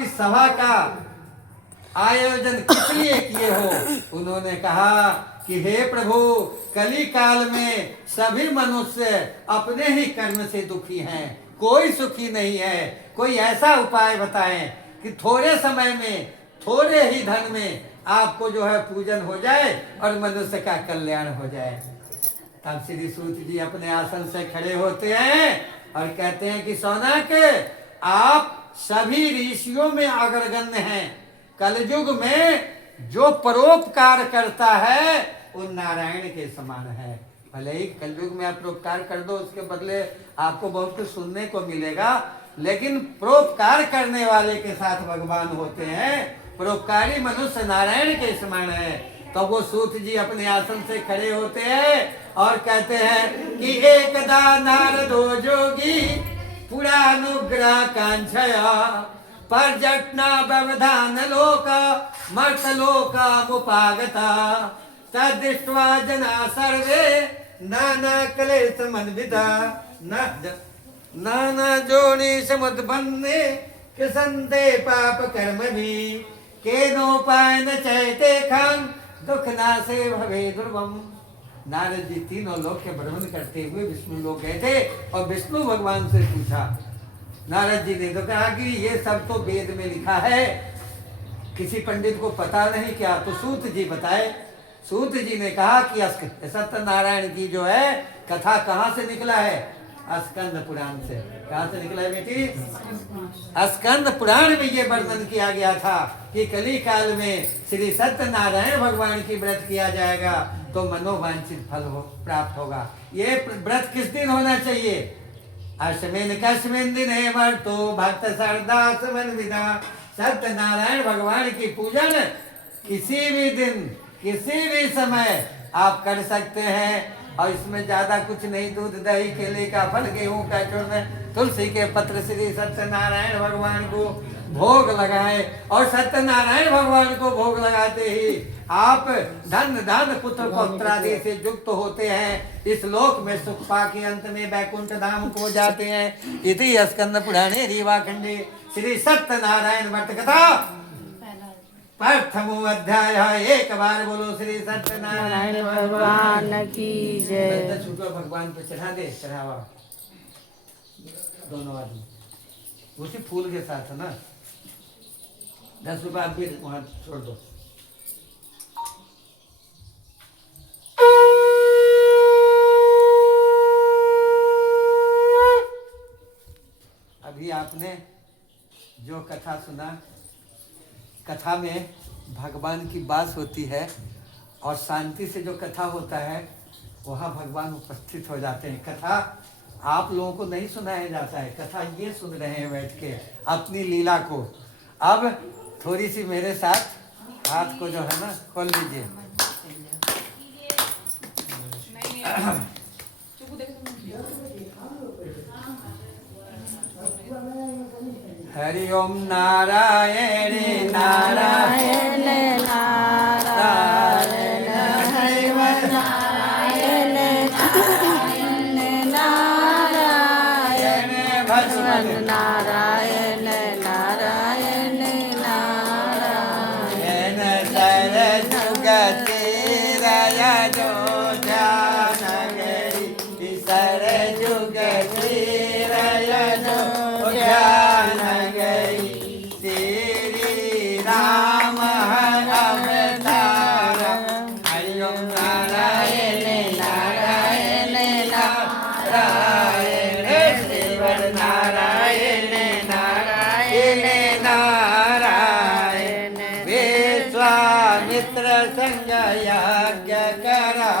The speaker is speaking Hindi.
आप इस सभा का आयोजन किस लिए किए हो? उन्होंने कहा कि हे प्रभु, कली काल में सभी मनुष्य अपने ही कर्म से दुखी हैं, कोई सुखी नहीं है। कोई ऐसा उपाय बताएं कि थोड़े समय में, थोड़े ही धन में आपको जो है पूजन हो जाए और मनुष्य का कल्याण हो जाए। तब श्री सूत जी अपने आसन से खड़े होते हैं और कहते हैं कि सौनक, आप सभी ऋषियों में अग्रगण्य हैं। कलयुग में जो परोपकार करता है वो नारायण के समान है। भले ही कलयुग में आप परोपकार कर दो, उसके बदले आपको बहुत कुछ सुनने को मिलेगा, लेकिन परोपकार करने वाले के साथ भगवान होते हैं। परोपकारी मनुष्य नारायण के समान है। तो वो सूत जी अपने आसन से खड़े होते हैं और कहते हैं कि एकदा नारदो जोगी पुरानुग्रह कांक्षया पर्यटना व्यवधान लोक मर्तलोक मुपागता तदृष्ट्वा जना सर्वे नाना क्लेश मनविदा नाना जोनि समुद्बन्ने कृसन्ते पाप कर्म भी केनोपायन चैते खान दुख नाशे भवे ध्रुवम। नारद जी तीनों लोक के भ्रमण करते हुए विष्णु लोक गए थे और विष्णु भगवान से पूछा। नारद जी ने तो कहा कि ये सब तो वेद में लिखा है, किसी पंडित को पता नहीं क्या? तो सूत जी बताए। सूत जी ने कहा कि सत्यनारायण की जो है कथा कहाँ से निकला है? स्कंद पुराण से। कहाँ से निकला है बेटी? स्कंद पुराण में ये वर्णन किया गया था कि कली काल में श्री सत्यनारायण भगवान की व्रत किया जाएगा तो मनोवांछित फल प्राप्त होगा। ये व्रत किस दिन होना चाहिए? अश्विन कस्मिन दिन है वर्तो भक्त सरदास मन विदा। सत्यनारायण भगवान की पूजन किसी भी दिन, किसी भी समय आप कर सकते हैं। और इसमें ज्यादा कुछ नहीं, दूध दही केले का फल गेहूं का चूर्ण तुलसी के पत्र श्री सत्यनारायण भगवान को भोग लगाए। और सत्यनारायण भगवान को भोग लगाते ही आप धन धन पुत्र पौत्रादि से युक्त होते हैं। इस लोक में सुख पाके अंत में वैकुंठ धाम को जाते हैं। इति स्कंद पुराणे रीवाखंडे श्री सत्यनारायण व्रत कथा प्रथमो अध्याय। एक बार बोलो श्री सत्यनारायण भगवान की जय। शुक्र भगवान पे चढ़ा दे, चढ़ावा दोनों आदमी उसी फूल के साथ है ना। 10 रुपये आप भी वहां छोड़ दो। अभी आपने जो कथा सुना, कथा में भगवान की बात होती है और शांति से जो कथा होता है वहाँ भगवान उपस्थित हो जाते हैं। कथा आप लोगों को नहीं सुनाया जाता है, कथा ये सुन रहे हैं बैठ के अपनी लीला को। अब थोड़ी सी मेरे साथ हाथ को जो है ना खोल लीजिए। हरि ओम नारायण नारायण नारायण हरि नारायण नारायण नारायण भगवान नारायण नारायण नारायण सर जुगति रय जो जानगरी सर जुगति रय जो संग यज्ञ करा।